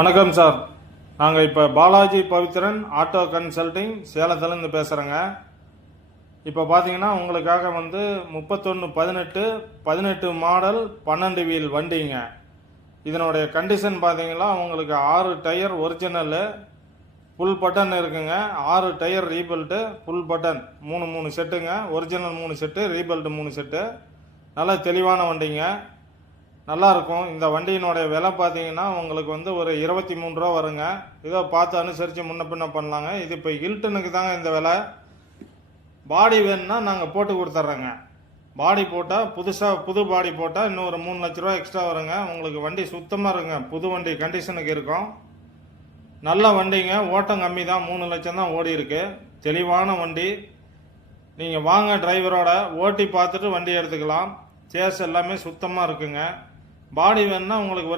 வணக்கம் சார். நாங்கள் இப்போ பாலாஜி பவித்ரன் ஆட்டோ கன்சல்டிங் சேலத்துலேருந்து பேசுகிறேங்க. இப்போ பார்த்தீங்கன்னா உங்களுக்காக 31/18 மாடல் 12 வீல் வண்டிங்க. இதனுடைய கண்டிஷன் பார்த்தீங்கன்னா உங்களுக்கு 6 டயர் ஒரிஜினலு, ஃபுல் பட்டன் இருக்குங்க. 6 டயர் ரீபெல்ட்டு, ஃபுல் பட்டன் 3 செட்டுங்க. ஒரிஜினல் 3 செட்டு, ரீபெல்ட் 3 செட்டு. நல்ல தெளிவான வண்டிங்க, நல்லாயிருக்கும். இந்த வண்டியினுடைய விலை பார்த்தீங்கன்னா உங்களுக்கு ஒரு 23 ரூபா வருங்க. இதோ பார்த்து அனுசரித்து முன்ன பின்ன பண்ணலாங்க. இது இப்போ ஹில்டனுக்கு தாங்க இந்த விலை. பாடி வேணும்னா நாங்கள் போட்டு கொடுத்துட்றோங்க. பாடி போட்டால் புது பாடி போட்டால் இன்னும் ஒரு 3 லட்ச ரூபா எக்ஸ்ட்ரா வருங்க. உங்களுக்கு வண்டி சுத்தமாக இருக்குங்க, புது வண்டி கண்டிஷனுக்கு இருக்கும். நல்ல வண்டிங்க, ஓட்டம் கம்மி தான், 3 லட்சம் தான் ஓடி இருக்கு. தெளிவான வண்டி. நீங்கள் வாங்க, டிரைவரோட ஓட்டி பார்த்துட்டு வண்டி எடுத்துக்கலாம். சேஸ் எல்லாமே சுத்தமாக இருக்குங்க. பாடி வேணும்னா உங்களுக்கு